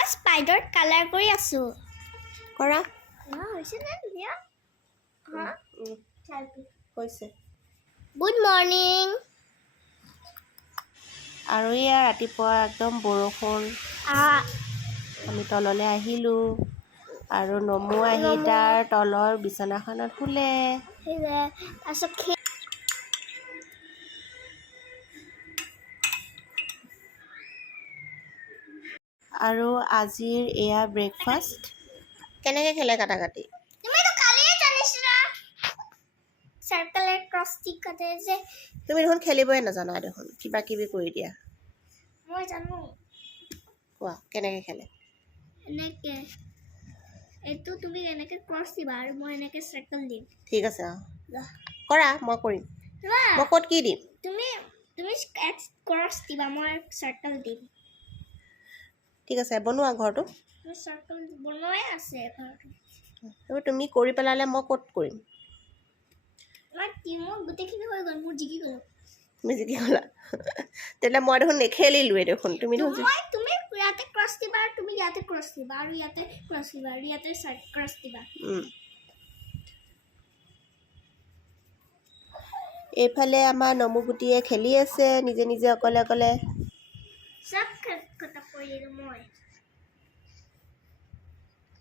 মই spider colour কৰি আছো কৰা হৈছে না ধুনীয়া হৈছে গুড মৰ্নিং আৰু এয়া ৰাতিপুৱা একদম বৰষুণ আমি তললৈ আহিলোঁ আৰু নমু আহি তাৰ তলৰ বিচনাখনত শুলে তাৰপিছত আৰু আজিৰ এয়া ব্ৰেকফাষ্ট কেনেকৈ খেলে কাটা কাটি চাৰ্কেল ক্ৰছ কাটে যে তুমি দেখোন খেলিবই নাজানা দেখোন কিবা কিবি কৰি দিয়া মই জানো কোৱা কেনেকৈ খেলে এনেকে এইটো তুমি এনেকে ক্ৰছ দিবা আৰু মই এনেকে চাৰ্কেল দিম ঠিক আছে কৰা মই কৰিম মই ক'ত কি দিম তুমি ক্ৰছ দিবা মই চাৰ্কেল দিম ঠিক আছে বনোৱা ঘৰটো চাৰ্কেল বনোৱাই আছে ঘৰটো তুমি কৰি পেলালে মই ক'ত কৰিম মোৰ গোটেইখিনি হৈ গ'ল মোৰ জিকি গ'ল তুমি জিকি গ'লা তেতিয়াহ'লে মই দেখোন নেখেলিলোৱে দেখোন তুমি তুমি ইয়াতে ক্ৰছ দিবা আৰু তুমি ইয়াতে ক্ৰছ দিবা আৰু ইয়াতে ক্ৰছ দিবা আৰু ইয়াতে ক্ৰছ দিবা এইফালে আমাৰ নমুগুটিয়ে খেলি আছে নিজে নিজে অকলে অকলে সব কথা কৈ দিলোঁ মই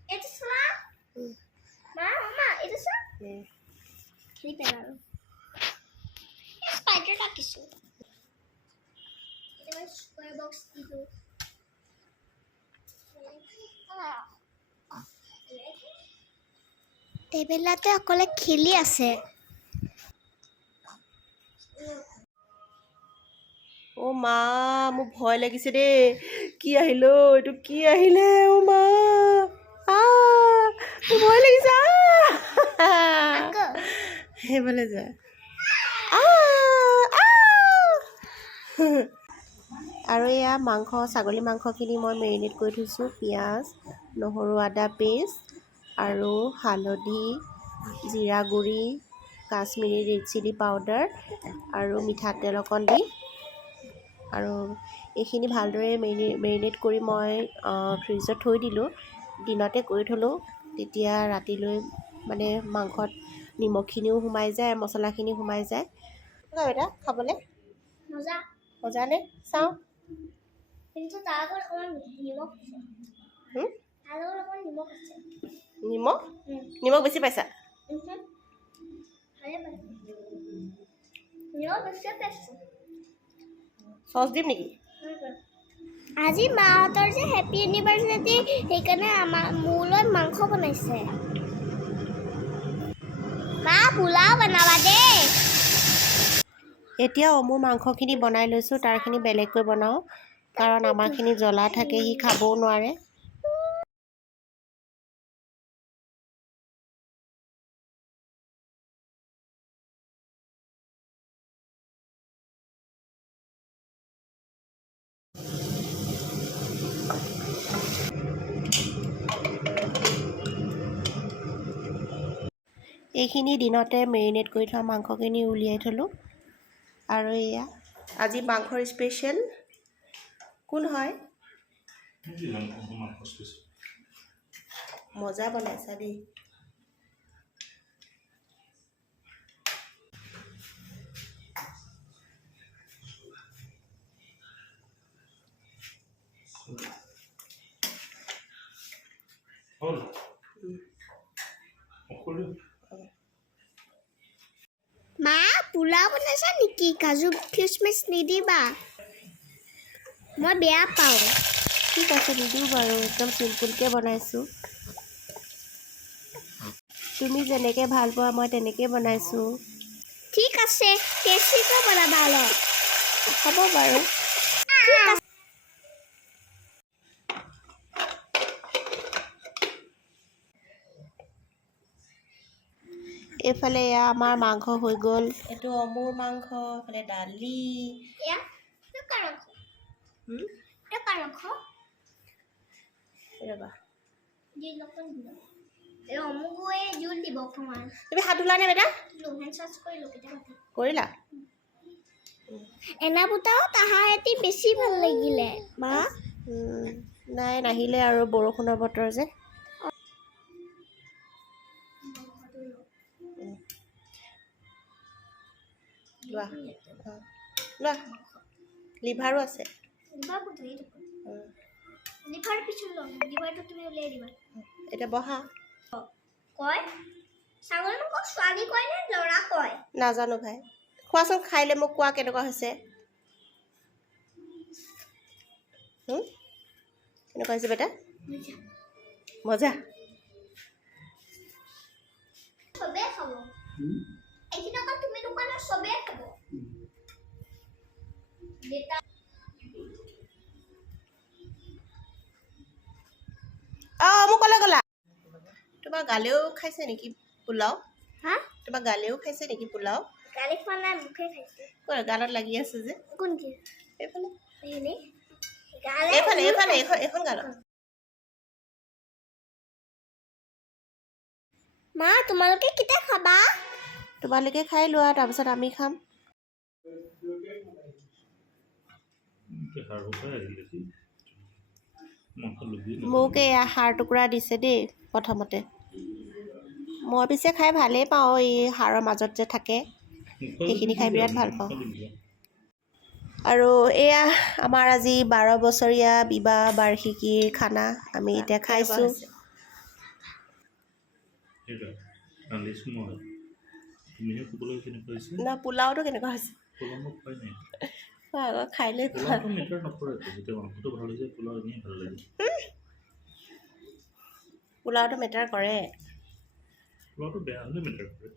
এইটো চোৱা মা এইটো চোৱা খেলি পেলালোঁ স্পাইডাৰ ৰাখিছোঁ এটা স্কোয়াৰ বক্স দিলোঁ টেবেলতে অকলে খেলি আছে অ' মা মোৰ ভয় লাগিছে দেই কি আহিলে এইটো কি আহিলে অ' মা মোৰ ভয় লাগিছে সেইফালে যায় আৰু এয়া মাংস ছাগলী মাংসখিনি মই মেৰিনেট কৰি থৈছোঁ পিঁয়াজ নহৰু আদা পেষ্ট আৰু হালধি জিৰা গুড়ি কাশ্মীৰী ৰেড চিলি পাউডাৰ আৰু মিঠাতেল অকণ দি আৰু এইখিনি ভালদৰে মেৰিনেট কৰি মই ফ্ৰিজত থৈ দিলোঁ দিনতে কৰি থ'লোঁ তেতিয়া ৰাতিলৈ মানে মাংসত নিমখখিনিও সোমাই যায় মছলাখিনি সোমাই যায় এটা খাবলৈ মজা নে চাওঁ কিন্তু তাৰ আগত অকণমান নিমখ নিমখ বেছি পাইছা চচ দিম নেকি আজি মাহঁতৰ যে হেপী এনিভাৰ্চাৰী সেইকাৰণে মোলৈ মাংস বনাইছে মা পোলাও বনাবা দেই এতিয়া মোৰ মাংসখিনি বনাই লৈছোঁ তাৰখিনি বেলেগকৈ বনাওঁ কাৰণ আমাৰখিনি জ্বলা থাকে সি খাবও নোৱাৰে এইখিনি দিনতে মেৰিনেট কৰি থোৱা মাংসখিনি উলিয়াই থ'লোঁ আৰু এয়া আজি মাংসৰ স্পেচিয়েল কোন হয় মজা বনাইছা দেই মা পোলাও বনাইছা নেকি কাজু খিচমিচ নিদিবা মই বেয়া পাওঁ ঠিক আছে নিদিওঁ বাৰু একদম চিম্পুলকৈ বনাইছোঁ তুমি যেনেকৈ ভাল পোৱা মই তেনেকৈ বনাইছোঁ ঠিক আছে টেষ্টিকৈ বনাবা অলপ হ'ব বাৰু এইফালে এয়া আমাৰ মাংস হৈ গ'ল এইটো অমুৰ মাংস এইফালে দালি ৰ'বা তুমি হাত ধুলা নে বেটা কৰিলা এনা বুটাও তাহাৰ এটি বেছি ভাল লাগিলে মা নাই নাহিলে আৰু বৰষুণৰ বতৰ যে লোৱা লোৱা লিভাৰো আছে লিভাৰ পিছত ল'ম লিভাৰটো তুমি উলিয়াই দিবা এতিয়া বহা কয় ছাগলী মাংস ছোৱালী কয় নে ল'ৰা কয় নাজানো ভাই খোৱাচোন খাইলে মোক কোৱা কেনেকুৱা হৈছে কেনেকুৱা হৈছে বেটা মজা চবেই খাব এইখিনি অকল তুমি নোখোৱা চবেই খাব দেতা মোক ক'লে গ'লা তোমাৰ গালেও খাইছে নেকি পোলাও হা তোমাৰ গালেও খাইছে নেকি পোলাও গালি খোৱা নাই মুখে খাইছে কৈ গালত লাগি আছে যে কোন কি এইফালে এইখিনি গালে এইফালে এইফালে এখন গালত মা তোমালোকে কেতিয়া খাবা তোমালোকে খাই লোৱা তাৰপিছত আমি খাম মোক এয়া হাড় টুকুৰা দিছে দেই প্ৰথমতে মই পিছে খাই ভালেই পাওঁ এই হাড়ৰ মাজত যে থাকে সেইখিনি খাই বিৰাট ভাল পাওঁ আৰু এয়া আমাৰ আজি 12 বছৰীয়া বিবাহ বাৰ্ষিকীৰ খানা আমি এতিয়া খাইছোঁ ন পোলাওটো কেনেকুৱা হৈছে খাই লৈ পোলাওটো মেটাৰ কৰে বেয়া হ'লে মেটাৰ কৰে